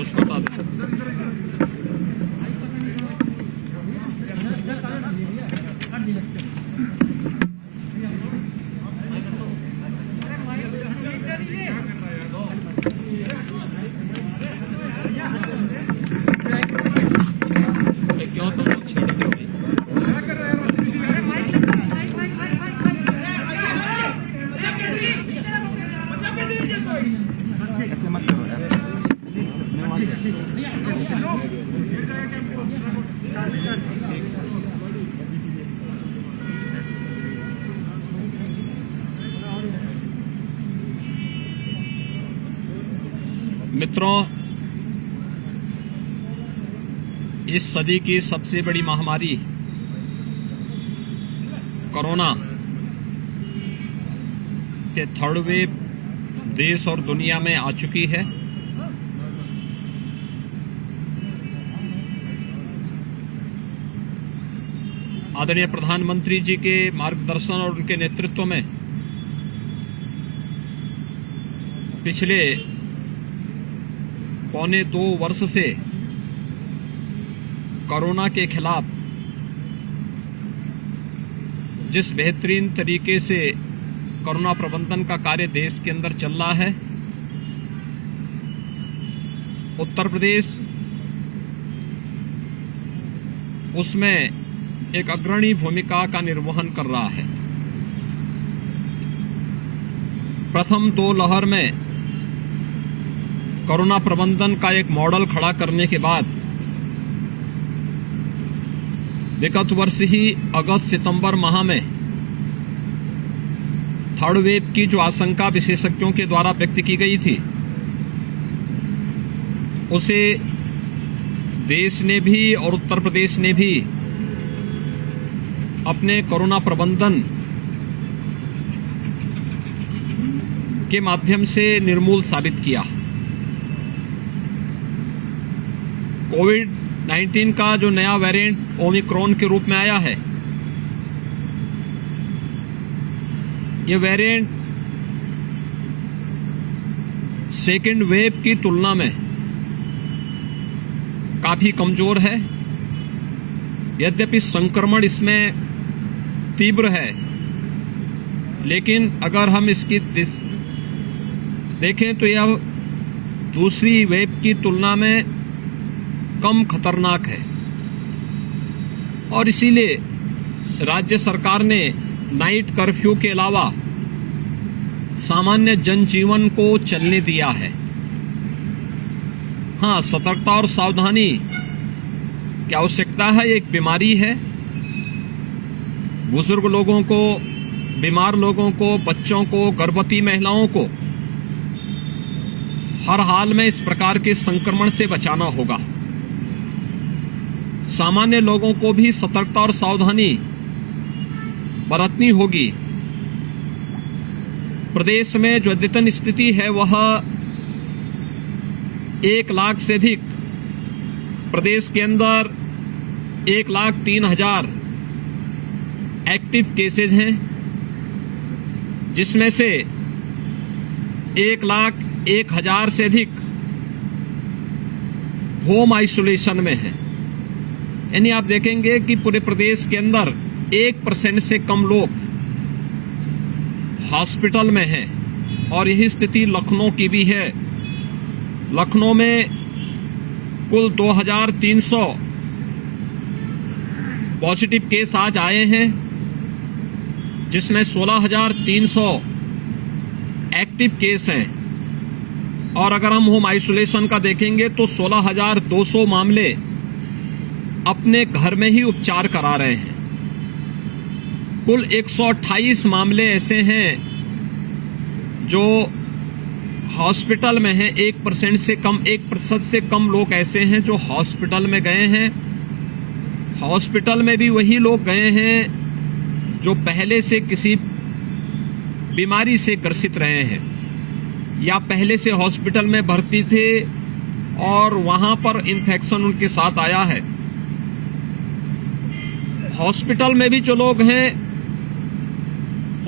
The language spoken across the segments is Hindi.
उसको बता दें। क्यों तुम लोग छेड़ते हो? ऐसे मत करो यार। मित्रों, इस सदी की सबसे बड़ी महामारी कोरोना के थर्ड वेव देश और दुनिया में आ चुकी है। आदरणीय प्रधानमंत्री जी के मार्गदर्शन और उनके नेतृत्व में पिछले पौने 2 वर्ष से कोरोना के खिलाफ जिस बेहतरीन तरीके से कोरोना प्रबंधन का कार्य देश के अंदर चल रहा है, उत्तर प्रदेश उसमें एक अग्रणी भूमिका का निर्वहन कर रहा है। प्रथम 2 लहर में कोरोना प्रबंधन का एक मॉडल खड़ा करने के बाद विगत वर्ष ही अगस्त सितंबर माह में थर्ड वेव की जो आशंका विशेषज्ञों के द्वारा व्यक्त की गई थी, उसे देश ने भी और उत्तर प्रदेश ने भी अपने कोरोना प्रबंधन के माध्यम से निर्मूल साबित किया। कोविड-19 का जो नया वेरिएंट ओमिक्रॉन के रूप में आया है, ये वेरिएंट सेकेंड वेव की तुलना में काफी कमजोर है। यद्यपि संक्रमण इसमें तीव्र है, लेकिन अगर हम इसकी देखें तो यह दूसरी वेव की तुलना में कम खतरनाक है। और इसीलिए राज्य सरकार ने नाइट कर्फ्यू के अलावा सामान्य जनजीवन को चलने दिया है। हां, सतर्कता और सावधानी की आवश्यकता है। एक बीमारी है, बुजुर्ग लोगों को, बीमार लोगों को, बच्चों को, गर्भवती महिलाओं को हर हाल में इस प्रकार के संक्रमण से बचाना होगा। सामान्य लोगों को भी सतर्कता और सावधानी बरतनी होगी। प्रदेश में जो अद्यतन स्थिति है वह 1 लाख से अधिक, प्रदेश के अंदर 1,03,000 एक्टिव केसेज हैं, जिसमें से 1,01,000 से अधिक होम आइसोलेशन में हैं। यानी आप देखेंगे कि पूरे प्रदेश के अंदर 1% से कम लोग हॉस्पिटल में हैं। और यही स्थिति लखनऊ की भी है। लखनऊ में कुल 2,300 पॉजिटिव केस आज आए हैं, जिसमें 16,300 एक्टिव केस हैं। और अगर हम होम आइसोलेशन का देखेंगे तो 16,200 मामले अपने घर में ही उपचार करा रहे हैं। कुल 128 मामले ऐसे हैं जो हॉस्पिटल में हैं। 1% से कम लोग ऐसे हैं जो हॉस्पिटल में गए हैं। हॉस्पिटल में भी वही लोग गए हैं जो पहले से किसी बीमारी से ग्रसित रहे हैं या पहले से हॉस्पिटल में भर्ती थे और वहां पर इन्फेक्शन उनके साथ आया है। हॉस्पिटल में भी जो लोग हैं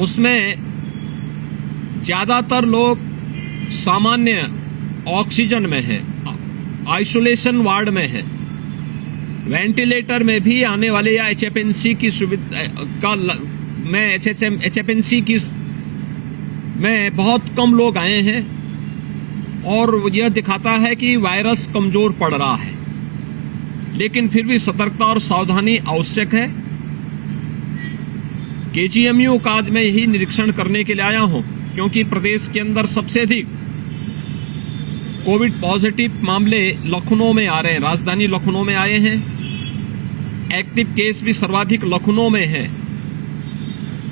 उसमें ज्यादातर लोग सामान्य ऑक्सीजन में हैं। आइसोलेशन वार्ड में हैं, वेंटिलेटर में भी आने वाले या एचएफएनसी की सुविधा का एचएफएनसी की में बहुत कम लोग आए हैं और यह दिखाता है कि वायरस कमजोर पड़ रहा है। लेकिन फिर भी सतर्कता और सावधानी आवश्यक है। केजीएमयू का आज मैं यही निरीक्षण करने के लिए आया हूं, क्योंकि प्रदेश के अंदर सबसे अधिक कोविड पॉजिटिव मामले लखनऊ में आ रहे हैं, राजधानी लखनऊ में आए हैं। एक्टिव केस भी सर्वाधिक लखनऊ में हैं।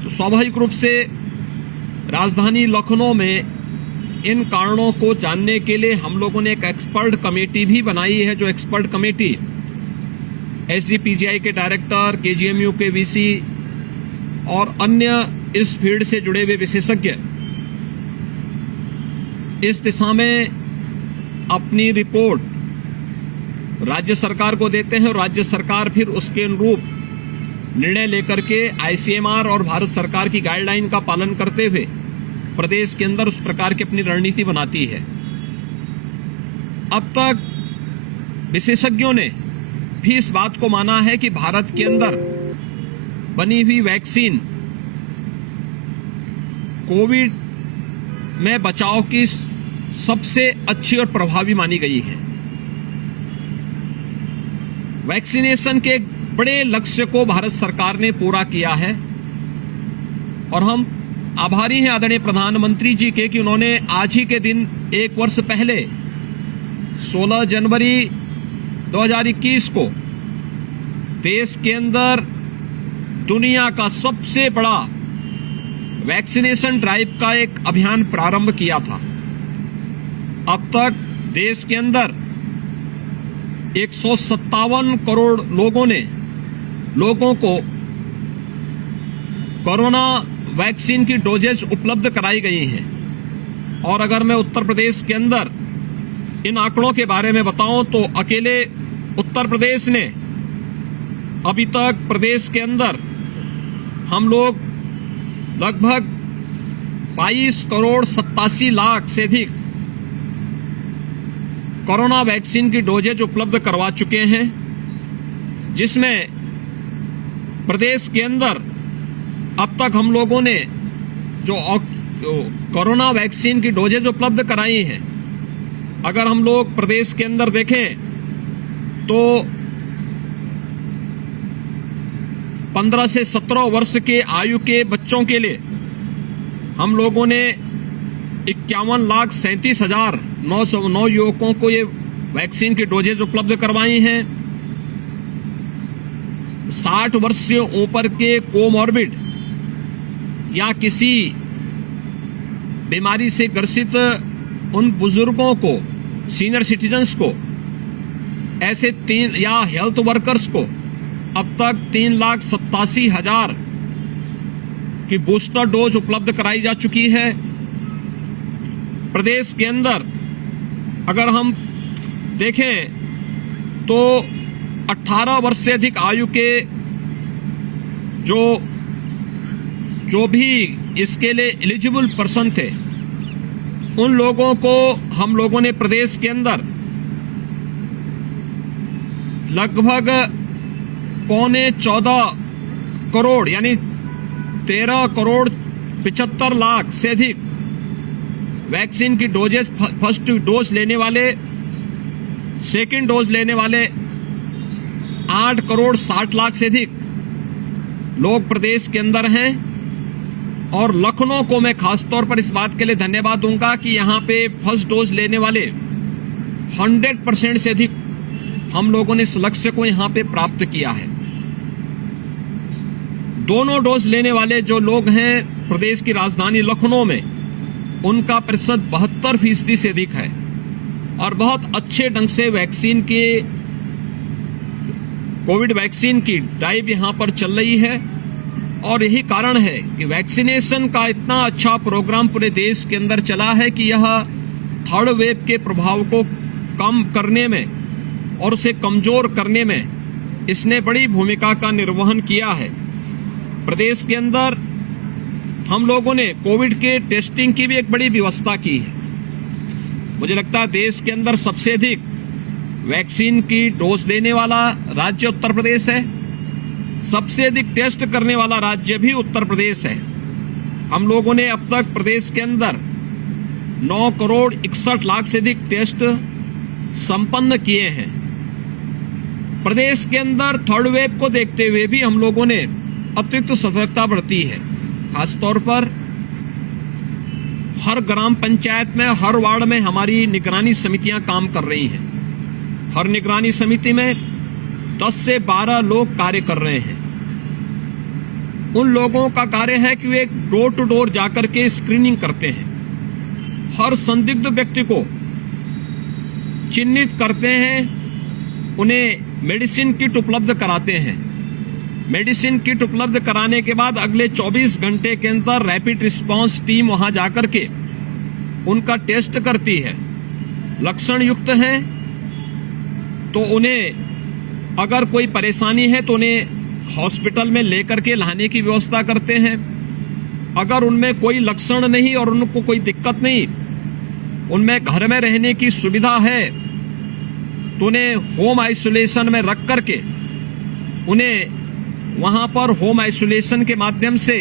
तो स्वाभाविक रूप से राजधानी लखनऊ में इन कारणों को जानने के लिए हम लोगों ने एक एक्सपर्ट कमेटी भी बनाई है, जो एक्सपर्ट कमेटी एसजीपीजीआई के डायरेक्टर, केजीएमयू के वीसी और अन्य इस फील्ड से जुड़े हुए विशेषज्ञ इस दिशा में अपनी रिपोर्ट राज्य सरकार को देते हैं और राज्य सरकार फिर उसके अनुरूप निर्णय लेकर के आईसीएमआर और भारत सरकार की गाइडलाइन का पालन करते हुए प्रदेश के अंदर उस प्रकार की अपनी रणनीति बनाती है। अब तक विशेषज्ञों ने भी इस बात को माना है कि भारत के अंदर बनी हुई वैक्सीन कोविड में बचाव की सबसे अच्छी और प्रभावी मानी गई है। वैक्सीनेशन के बड़े लक्ष्य को भारत सरकार ने पूरा किया है और हम आभारी हैं आदरणीय प्रधानमंत्री जी के कि उन्होंने आज ही के दिन एक वर्ष पहले 16 जनवरी 2021 को देश के अंदर दुनिया का सबसे बड़ा वैक्सीनेशन ड्राइव का एक अभियान प्रारंभ किया था। अब तक देश के अंदर 157 करोड़ लोगों को कोरोना वैक्सीन की डोजेज उपलब्ध कराई गई हैं। और अगर मैं उत्तर प्रदेश के अंदर इन आंकड़ों के बारे में बताऊं तो अकेले उत्तर प्रदेश ने अभी तक प्रदेश के अंदर हम लोग लगभग 22 करोड़ 87 लाख से अधिक कोरोना वैक्सीन की डोजेज उपलब्ध करवा चुके हैं, जिसमें प्रदेश के अंदर अब तक हम लोगों ने जो कोरोना वैक्सीन की डोजेज उपलब्ध कराई हैं, अगर हम लोग प्रदेश के अंदर देखें तो 15 से 17 वर्ष के आयु के बच्चों के लिए हम लोगों ने 51,37,909 युवकों को ये वैक्सीन की डोजेज उपलब्ध करवाई हैं। 60 वर्ष से ऊपर के कोमॉर्बिड या किसी बीमारी से ग्रसित उन बुजुर्गों को, सीनियर सिटीजन्स को, ऐसे या हेल्थ वर्कर्स को अब तक 3,87,000 की बूस्टर डोज उपलब्ध कराई जा चुकी है। प्रदेश के अंदर अगर हम देखें तो 18 वर्ष से अधिक आयु के जो भी इसके लिए एलिजिबल पर्सन थे, उन लोगों को हम लोगों ने प्रदेश के अंदर लगभग 14.25 करोड़ यानी 13 करोड़ 75 लाख से अधिक वैक्सीन की डोजेज, फर्स्ट डोज लेने वाले, सेकंड डोज लेने वाले 8 करोड़ 60 लाख से अधिक लोग प्रदेश के अंदर हैं। और लखनऊ को मैं खासतौर पर इस बात के लिए धन्यवाद दूंगा कि यहां पे फर्स्ट डोज लेने वाले 100% से अधिक हम लोगों ने इस लक्ष्य को यहां पे प्राप्त किया है। दोनों डोज लेने वाले जो लोग हैं प्रदेश की राजधानी लखनऊ में, उनका प्रतिशत 72% से अधिक है और बहुत अच्छे ढंग से वैक्सीन के कोविड वैक्सीन की ड्राइव यहां पर चल रही है। और यही कारण है कि वैक्सीनेशन का इतना अच्छा प्रोग्राम पूरे देश के अंदर चला है कि यह थर्ड वेव के प्रभाव को कम करने में और उसे कमजोर करने में इसने बड़ी भूमिका का निर्वहन किया है। प्रदेश के अंदर हम लोगों ने कोविड के टेस्टिंग की भी एक बड़ी व्यवस्था की है। मुझे लगता है देश के अंदर सबसे अधिक वैक्सीन की डोज देने वाला राज्य उत्तर प्रदेश है। सबसे अधिक टेस्ट करने वाला राज्य भी उत्तर प्रदेश है। हम लोगों ने अब तक प्रदेश के अंदर 9 करोड़ 61 लाख से अधिक टेस्ट संपन्न किए हैं। प्रदेश के अंदर थर्ड वेव को देखते हुए भी हम लोगों ने अतिरिक्त सतर्कता बरती है। खासतौर पर हर ग्राम पंचायत में, हर वार्ड में हमारी निगरानी समितियां काम कर रही हैं। हर निगरानी समिति में 10 से 12 लोग कार्य कर रहे हैं। उन लोगों का कार्य है कि वे डोर टू डोर जाकर के स्क्रीनिंग करते हैं, हर संदिग्ध व्यक्ति को चिन्हित करते हैं, उन्हें मेडिसिन किट उपलब्ध कराते हैं। मेडिसिन किट उपलब्ध कराने के बाद अगले 24 घंटे के अंदर रैपिड रिस्पांस टीम वहां जाकर के उनका टेस्ट करती है। लक्षण युक्त हैं तो उन्हें अगर कोई परेशानी है तो उन्हें हॉस्पिटल में लेकर के लाने की व्यवस्था करते हैं। अगर उनमें कोई लक्षण नहीं और उनको कोई दिक्कत नहीं, उनमें घर में रहने की सुविधा है, तो उन्हें होम आइसोलेशन में रख करके उन्हें वहां पर होम आइसोलेशन के माध्यम से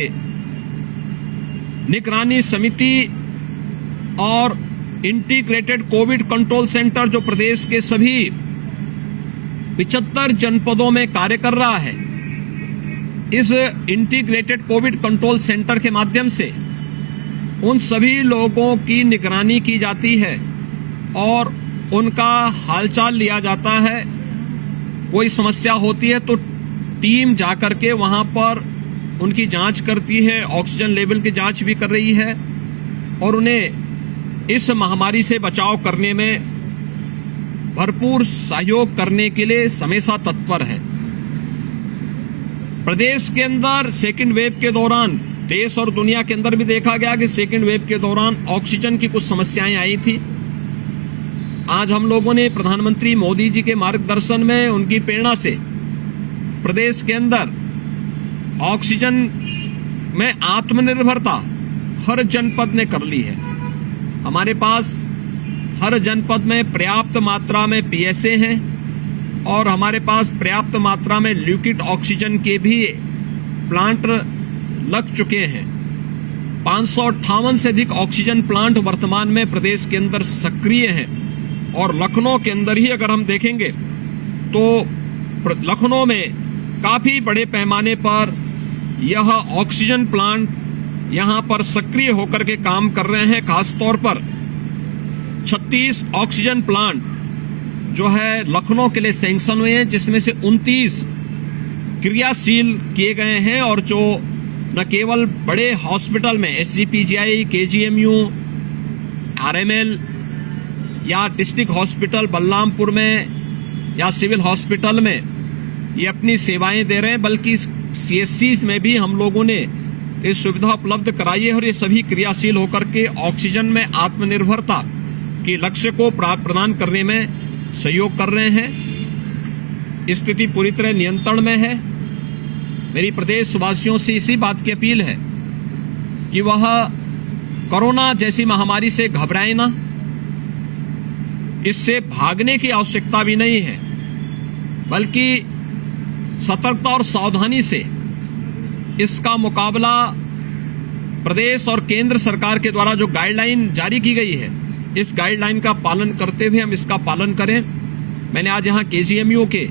निगरानी समिति और इंटीग्रेटेड कोविड कंट्रोल सेंटर जो प्रदेश के सभी 75 जनपदों में कार्य कर रहा है, इस इंटीग्रेटेड कोविड कंट्रोल सेंटर के माध्यम से उन सभी लोगों की निगरानी की जाती है और उनका हालचाल लिया जाता है। कोई समस्या होती है तो टीम जाकर के वहां पर उनकी जांच करती है, ऑक्सीजन लेवल की जांच भी कर रही है और उन्हें इस महामारी से बचाव करने में भरपूर सहयोग करने के लिए हमेशा तत्पर है। प्रदेश के अंदर सेकेंड वेव के दौरान, देश और दुनिया के अंदर भी देखा गया कि सेकेंड वेव के दौरान ऑक्सीजन की कुछ समस्याएं आई थी। आज हम लोगों ने प्रधानमंत्री मोदी जी के मार्गदर्शन में, उनकी प्रेरणा से प्रदेश के अंदर ऑक्सीजन में आत्मनिर्भरता हर जनपद ने कर ली है। हमारे पास हर जनपद में पर्याप्त मात्रा में पीएसए हैं और हमारे पास पर्याप्त मात्रा में लिक्विड ऑक्सीजन के भी प्लांट लग चुके हैं। 558 से अधिक ऑक्सीजन प्लांट वर्तमान में प्रदेश के अंदर सक्रिय हैं और लखनऊ के अंदर ही अगर हम देखेंगे तो लखनऊ में काफी बड़े पैमाने पर यह ऑक्सीजन प्लांट यहां पर सक्रिय होकर के काम कर रहे हैं। खासतौर पर 36 ऑक्सीजन प्लांट जो है लखनऊ के लिए सैंक्शन हुए हैं, जिसमें से 29 क्रियाशील किए गए हैं और जो न केवल बड़े हॉस्पिटल में एसजीपीजीआई, केजीएमयू, आरएमएल या डिस्ट्रिक्ट हॉस्पिटल बलरामपुर में या सिविल हॉस्पिटल में ये अपनी सेवाएं दे रहे हैं, बल्कि सीएससी में भी हम लोगों ने ये सुविधा उपलब्ध कराई है और ये सभी क्रियाशील होकर के ऑक्सीजन में आत्मनिर्भरता के लक्ष्य को प्रदान करने में सहयोग कर रहे हैं। स्थिति पूरी तरह नियंत्रण में है। मेरी प्रदेशवासियों से इसी बात की अपील है कि वह कोरोना जैसी महामारी से घबराए ना। इससे भागने की आवश्यकता भी नहीं है, बल्कि सतर्कता और सावधानी से इसका मुकाबला प्रदेश और केंद्र सरकार के द्वारा जो गाइडलाइन जारी की गई है, इस गाइडलाइन का पालन करते हुए हम इसका पालन करें। मैंने आज यहां केजीएमयू के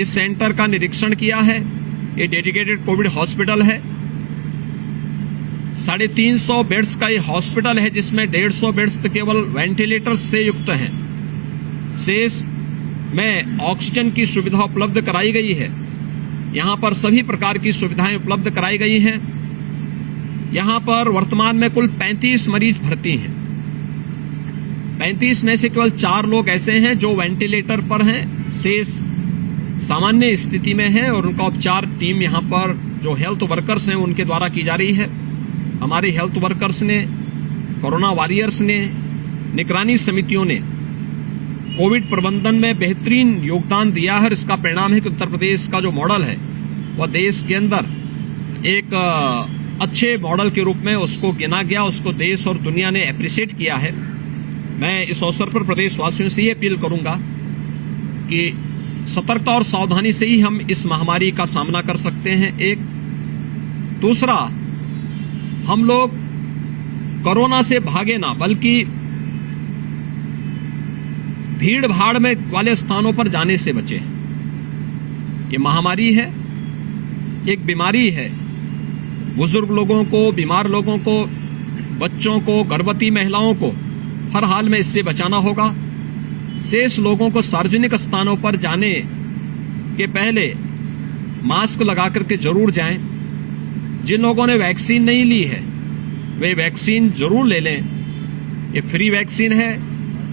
इस सेंटर का निरीक्षण किया है। ये डेडिकेटेड कोविड हॉस्पिटल है। 350 बेड्स का ये हॉस्पिटल है, जिसमें 150 बेड्स तो केवल वेंटिलेटर से युक्त हैं। शेष में ऑक्सीजन की सुविधा उपलब्ध कराई गई है। यहां पर सभी प्रकार की सुविधाएं उपलब्ध कराई गई हैं। यहां पर वर्तमान में कुल 35 मरीज भर्ती हैं। 35 में से केवल 4 लोग ऐसे हैं जो वेंटिलेटर पर हैं, शेष सामान्य स्थिति में है और उनका उपचार टीम यहां पर जो हेल्थ वर्कर्स हैं उनके द्वारा की जा रही है। हमारे हेल्थ वर्कर्स ने, कोरोना वॉरियर्स ने, निगरानी समितियों ने कोविड प्रबंधन में बेहतरीन योगदान दिया है। इसका परिणाम है कि उत्तर प्रदेश का जो मॉडल है वह देश के अंदर एक अच्छे मॉडल के रूप में उसको गिना गया, उसको देश और दुनिया ने एप्रिशिएट किया है। मैं इस अवसर पर प्रदेशवासियों से ये अपील करूंगा कि सतर्कता और सावधानी से ही हम इस महामारी का सामना कर सकते हैं। एक दूसरा, हम लोग कोरोना से भागे ना, बल्कि भीड़ भाड़ में वाले स्थानों पर जाने से बचे। ये महामारी है, एक बीमारी है। बुजुर्ग लोगों को, बीमार लोगों को, बच्चों को, गर्भवती महिलाओं को हर हाल में इससे बचाना होगा। शेष लोगों को सार्वजनिक स्थानों पर जाने के पहले मास्क लगाकर के जरूर जाएं। जिन लोगों ने वैक्सीन नहीं ली है वे वैक्सीन जरूर ले लें। ये फ्री वैक्सीन है,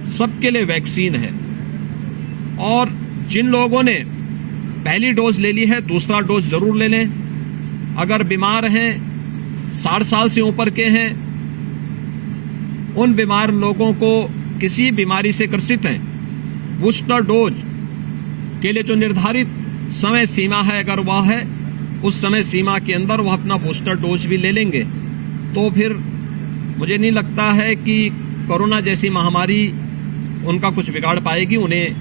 सबके लिए वैक्सीन है। और जिन लोगों ने पहली डोज ले ली है, दूसरा डोज जरूर ले लें। अगर बीमार हैं, 60 साल से ऊपर के हैं, उन बीमार लोगों को किसी बीमारी से ग्रसित हैं, बूस्टर डोज के लिए जो निर्धारित समय सीमा है, अगर वह है, उस समय सीमा के अंदर वह अपना बूस्टर डोज भी ले लेंगे, तो फिर मुझे नहीं लगता है कि कोरोना जैसी महामारी उनका कुछ बिगाड़ पाएगी। उन्हें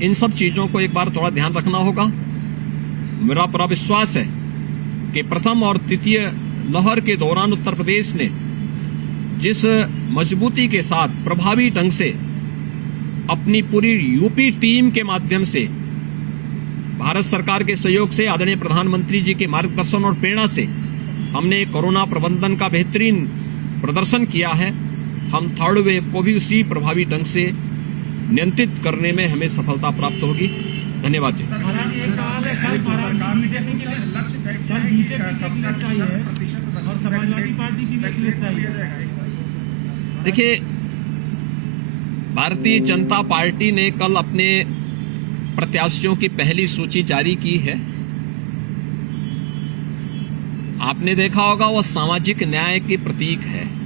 इन सब चीजों को एक बार थोड़ा ध्यान रखना होगा। मेरा पूरा विश्वास है कि प्रथम और तृतीय लहर के दौरान उत्तर प्रदेश ने जिस मजबूती के साथ प्रभावी ढंग से अपनी पूरी यूपी टीम के माध्यम से, भारत सरकार के सहयोग से, आदरणीय प्रधानमंत्री जी के मार्गदर्शन और प्रेरणा से हमने कोरोना प्रबंधन का बेहतरीन प्रदर्शन किया है। हम थर्ड वेव को भी उसी प्रभावी ढंग से नियंत्रित करने में हमें सफलता प्राप्त होगी। धन्यवाद जी। देखिए, भारतीय जनता पार्टी ने कल अपने प्रत्याशियों की पहली सूची जारी की है। आपने देखा होगा, वह सामाजिक न्याय के प्रतीक है।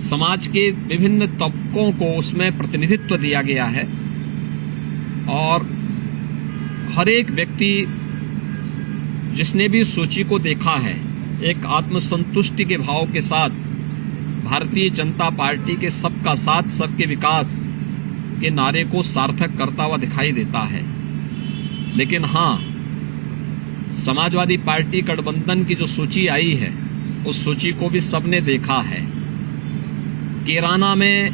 समाज के विभिन्न तबकों को उसमें प्रतिनिधित्व दिया गया है और हर एक व्यक्ति जिसने भी सूची को देखा है, एक आत्मसंतुष्टि के भाव के साथ भारतीय जनता पार्टी के सबका साथ, सबके विकास के नारे को सार्थक करता हुआ दिखाई देता है। लेकिन हां, समाजवादी पार्टी गठबंधन की जो सूची आई है, उस सूची को भी सबने देखा है। कैराना में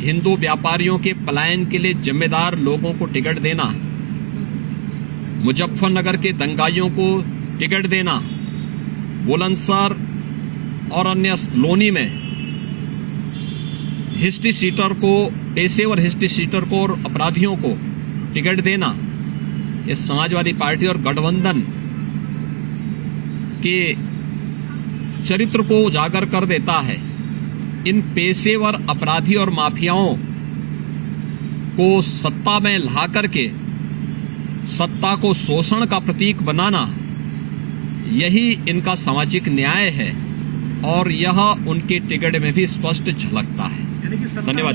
हिंदू व्यापारियों के पलायन के लिए जिम्मेदार लोगों को टिकट देना, मुजफ्फरनगर के दंगाइयों को टिकट देना, बुलंदशहर और अन्य लोनी में हिस्ट्री सीटर को, पेशेवर हिस्ट्री सीटर को और अपराधियों को टिकट देना, ये समाजवादी पार्टी और गठबंधन के चरित्र को उजागर कर देता है। इन पेशेवर अपराधी और माफियाओं को सत्ता में ला करके सत्ता को शोषण का प्रतीक बनाना, यही इनका सामाजिक न्याय है और यह उनके टिकट में भी स्पष्ट झलकता है। धन्यवाद।